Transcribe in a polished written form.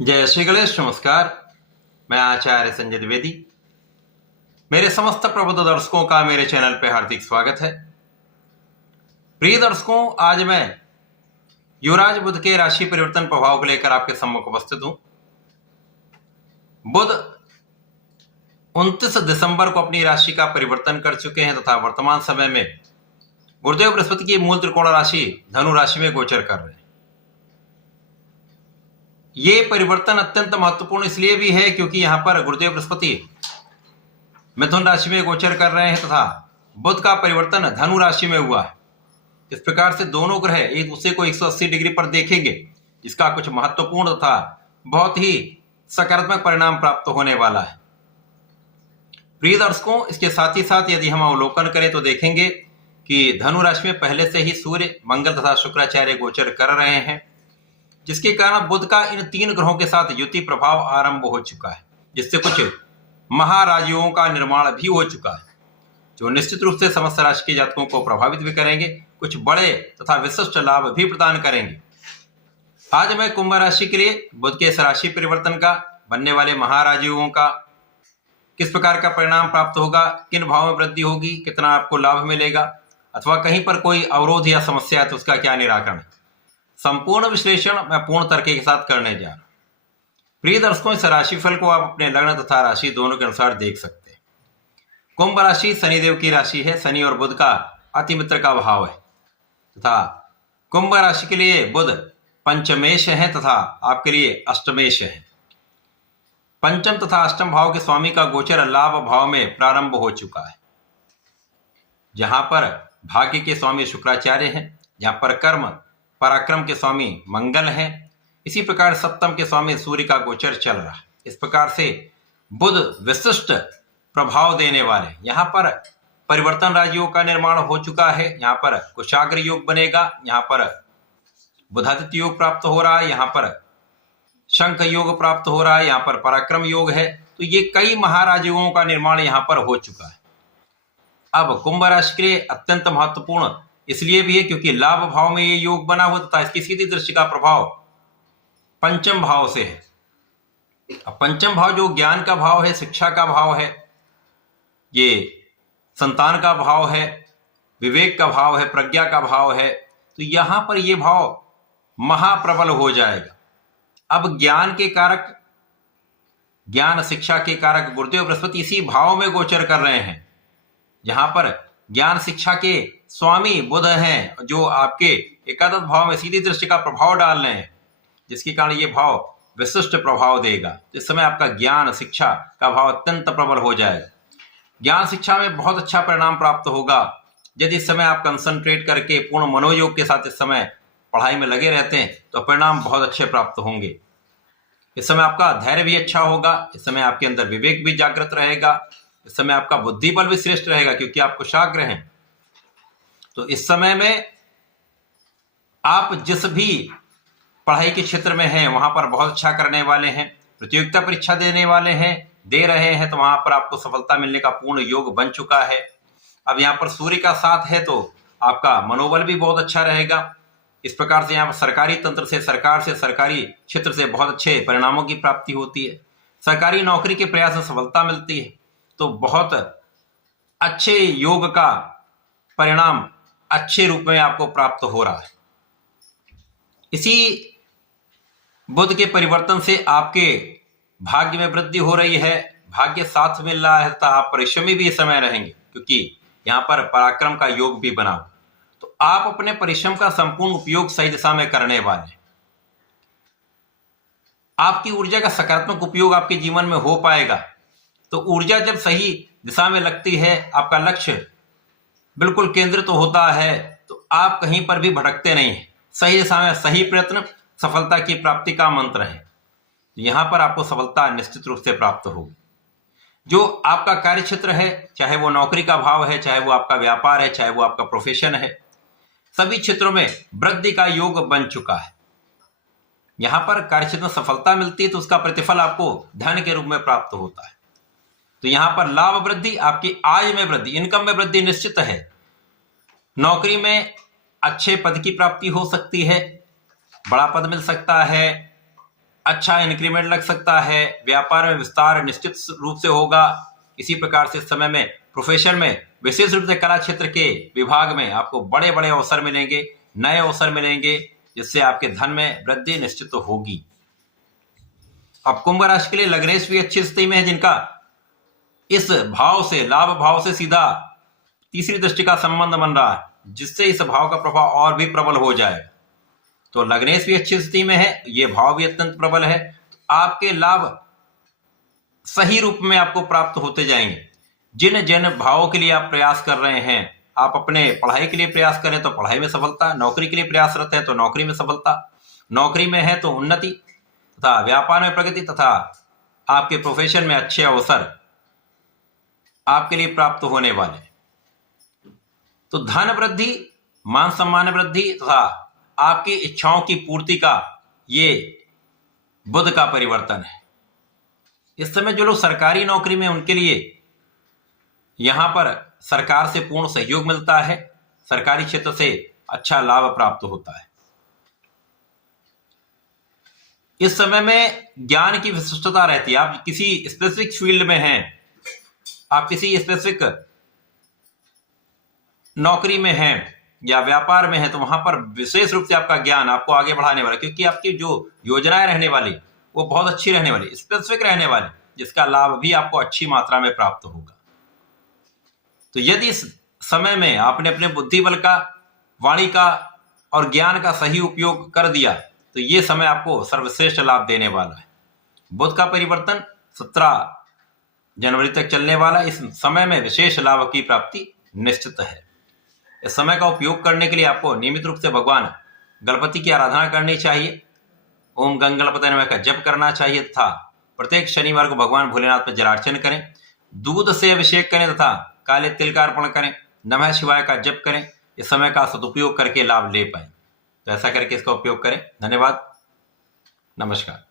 जय श्री गणेश। नमस्कार। मैं आचार्य संजय द्विवेदी। मेरे समस्त प्रबुद्ध दर्शकों का मेरे चैनल पे हार्दिक स्वागत है। प्रिय दर्शकों, आज मैं युवराज बुध के राशि परिवर्तन प्रभाव को लेकर आपके सम्मुख उपस्थित हूं। बुध 29 दिसंबर को अपनी राशि का परिवर्तन कर चुके हैं तथा वर्तमान समय में गुरुदेव बृहस्पति की मूल त्रिकोण राशि धनु राशि में गोचर कर रहे हैं। ये परिवर्तन अत्यंत महत्वपूर्ण इसलिए भी है क्योंकि यहां पर गुरुदेव बृहस्पति मिथुन राशि में गोचर कर रहे हैं तथा बुध का परिवर्तन धनु राशि में हुआ है। इस प्रकार से दोनों ग्रह एक दूसरे को 180 डिग्री पर देखेंगे, जिसका कुछ महत्वपूर्ण तथा बहुत ही सकारात्मक परिणाम प्राप्त होने वाला है। प्रिय दर्शकों, इसके साथ ही साथ यदि हम अवलोकन करें तो देखेंगे कि धनु राशि में पहले से ही सूर्य, मंगल तथा शुक्राचार्य गोचर कर रहे हैं, जिसके कारण बुध का इन तीन ग्रहों के साथ युति प्रभाव आरंभ हो चुका है, जिससे कुछ महाराजयों का निर्माण भी हो चुका है, जो निश्चित रूप से समस्त राशि के जातकों को प्रभावित भी करेंगे, कुछ बड़े तथा विशिष्ट लाभ भी प्रदान करेंगे। आज मैं कुंभ राशि के लिए बुध के इस राशि परिवर्तन का, बनने वाले महाराजयों का किस प्रकार का परिणाम प्राप्त होगा, किन भाव में वृद्धि होगी, कितना आपको लाभ मिलेगा, अथवा कहीं पर कोई अवरोध या समस्या है तो उसका क्या निराकरण है, संपूर्ण विश्लेषण मैं पूर्ण तर्क के साथ करने जा रहा हूं। प्रिय दर्शकों, इस राशिफल को आप अपने लग्न तथा राशि दोनों के अनुसार देख सकते हैं। कुंभ राशि शनिदेव की राशि है, शनि और बुध का अति मित्र का भाव है तथा कुंभ राशि के लिए बुध पंचमेश है तथा आपके लिए अष्टमेश है। पंचम तथा अष्टम भाव के स्वामी का गोचर लाभ भाव में प्रारंभ हो चुका है, जहां पर भाग्य के स्वामी शुक्राचार्य हैं, जहां पर कर्म पराक्रम के स्वामी मंगल हैं। इसी प्रकार सप्तम के स्वामी सूर्य का गोचर चल रहा है। इस प्रकार से बुध विशिष्ट प्रभाव देने वाले, यहाँ पर परिवर्तन राजयोग का निर्माण हो चुका है, यहाँ पर कुशाग्र योग बनेगा, यहाँ पर बुधादित्य योग प्राप्त हो रहा है, यहाँ पर शंख योग प्राप्त हो रहा है, यहाँ पर पराक्रम योग है। तो ये कई महाराजयों का निर्माण यहाँ पर हो चुका है। अब कुंभ राशि के लिए अत्यंत महत्वपूर्ण इसलिए भी है क्योंकि लाभ भाव में ये योग बना हुआ तथा इसकी सीधी दृष्टि का प्रभाव पंचम भाव से है। अब पंचम भाव जो ज्ञान का भाव है, शिक्षा का भाव है, ये संतान का भाव है, विवेक का भाव है, प्रज्ञा का भाव है, तो यहां पर ये भाव महाप्रबल हो जाएगा। अब ज्ञान के कारक, ज्ञान शिक्षा के कारक गुरुदेव बृहस्पति इसी भाव में गोचर कर रहे हैं, जहां पर ज्ञान शिक्षा के स्वामी बुध हैं, जो आपके एकादश भाव में सीधी दृष्टि का प्रभाव डाल रहे हैं, जिसके कारण ये भाव विशिष्ट प्रभाव देगा। इस समय आपका ज्ञान शिक्षा का भाव अत्यंत प्रबल हो जाएगा। ज्ञान शिक्षा में बहुत अच्छा परिणाम प्राप्त होगा यदि इस समय आप कंसंट्रेट करके पूर्ण मनोयोग के साथ इस समय पढ़ाई में लगे रहते हैं तो परिणाम बहुत अच्छे प्राप्त होंगे। इस समय आपका धैर्य भी अच्छा होगा, इस समय आपके अंदर विवेक भी जागृत रहेगा, इस समय आपका बुद्धि बल भी श्रेष्ठ रहेगा क्योंकि आप कुशाग्र हैं। तो इस समय में आप जिस भी पढ़ाई के क्षेत्र में हैं वहां पर बहुत अच्छा करने वाले हैं, प्रतियोगिता परीक्षा देने वाले हैं, दे रहे हैं, तो वहां पर आपको सफलता मिलने का पूर्ण योग बन चुका है। अब यहाँ पर सूर्य का साथ है तो आपका मनोबल भी बहुत अच्छा रहेगा। इस प्रकार से यहाँ पर सरकारी तंत्र से, सरकार से, सरकारी क्षेत्र से बहुत अच्छे परिणामों की प्राप्ति होती है। सरकारी नौकरी के प्रयास में सफलता मिलती है, तो बहुत अच्छे योग का परिणाम अच्छे रूप में आपको प्राप्त हो रहा है। इसी बुध के परिवर्तन से आपके भाग्य में वृद्धि हो रही है, भाग्य साथ मिल रहा है, तो आप परिश्रमी भी इस समय रहेंगे क्योंकि यहाँ पर पराक्रम का योग भी बना हो। तो आप अपने परिश्रम का संपूर्ण उपयोग सही दिशा में करने वाले हैं। आपकी ऊर्जा का सकारात्मक उपयोग आपके जीवन में हो पाएगा। तो ऊर्जा जब सही दिशा में लगती है, आपका लक्ष्य बिल्कुल केंद्रित तो होता है, तो आप कहीं पर भी भटकते नहीं हैं। सही दिशा में सही प्रयत्न सफलता की प्राप्ति का मंत्र है। यहां पर आपको सफलता निश्चित रूप से प्राप्त होगी। जो आपका कार्य क्षेत्र है, चाहे वो नौकरी का भाव है, चाहे वो आपका व्यापार है, चाहे वो आपका प्रोफेशन है, सभी क्षेत्रों में वृद्धि का योग बन चुका है। यहां पर कार्य क्षेत्र में सफलता मिलती है तो उसका प्रतिफल आपको धन के रूप में प्राप्त होता है। तो यहां पर लाभ वृद्धि, आपकी आय में वृद्धि, इनकम में वृद्धि निश्चित है। नौकरी में अच्छे पद की प्राप्ति हो सकती है, बड़ा पद मिल सकता है, अच्छा इंक्रीमेंट लग सकता है, व्यापार में विस्तार निश्चित रूप से होगा। इसी प्रकार से इस समय में प्रोफेशन में, विशेष रूप से कला क्षेत्र के विभाग में आपको बड़े बड़े अवसर मिलेंगे, नए अवसर मिलेंगे, जिससे आपके धन में वृद्धि निश्चित होगी। अब कुंभ राशि के लिए लग्नेश भी अच्छी स्थिति में है, जिनका इस भाव से, लाभ भाव से सीधा तीसरी दृष्टि का संबंध बन रहा है, जिससे इस भाव का प्रभाव और भी प्रबल हो जाएगा। तो लग्नेश भी अच्छी स्थिति में है, ये भाव भी अत्यंत प्रबल है। तो आपके लाभ सही रूप में आपको प्राप्त होते जाएंगे। जिन जिन भावों के लिए आप प्रयास कर रहे हैं, आप अपने पढ़ाई के लिए प्रयास करें तो पढ़ाई में सफलता, नौकरी के लिए प्रयासरत है तो नौकरी में सफलता, नौकरी में है तो उन्नति तथा व्यापार में प्रगति, तथा आपके प्रोफेशन में अच्छे अवसर आपके लिए प्राप्त होने वाले। तो धन वृद्धि, मान सम्मान वृद्धि तथा आपकी इच्छाओं की पूर्ति का ये बुध का परिवर्तन है। इस समय जो लोग सरकारी नौकरी में, उनके लिए यहां पर सरकार से पूर्ण सहयोग मिलता है, सरकारी क्षेत्र से अच्छा लाभ प्राप्त होता है। इस समय में ज्ञान की विशिष्टता रहती है। आप किसी स्पेसिफिक फील्ड में हैं, आप किसी स्पेसिफिक नौकरी में हैं या व्यापार में है, तो वहां पर विशेष रूप से आपका ज्ञान आपको आगे बढ़ाने वाला, क्योंकि आपकी जो योजनाएं रहने वाली वो बहुत अच्छी रहने वाली, स्पेसिफिक रहने वाली, जिसका लाभ भी आपको अच्छी मात्रा में प्राप्त होगा। तो यदि इस समय में आपने अपने बुद्धि बल का, वाणी का और ज्ञान का सही उपयोग कर दिया, तो ये समय आपको सर्वश्रेष्ठ लाभ देने वाला है। बुध का परिवर्तन 17 जनवरी तक चलने वाला, इस समय में विशेष लाभ की प्राप्ति निश्चित है। इस समय का उपयोग करने के लिए आपको नियमित रूप से भगवान गणपति की आराधना करनी चाहिए, ओम गंग गणपति नमः का जप करना चाहिए तथा प्रत्येक शनिवार को भगवान भोलेनाथ पर जलार्चन करें, दूध से अभिषेक करें तथा काले तिल का अर्पण करें, नमः शिवाय का जप करें। इस समय का सदुपयोग करके लाभ ले पाए, तो ऐसा करके इसका उपयोग करें। धन्यवाद, नमस्कार।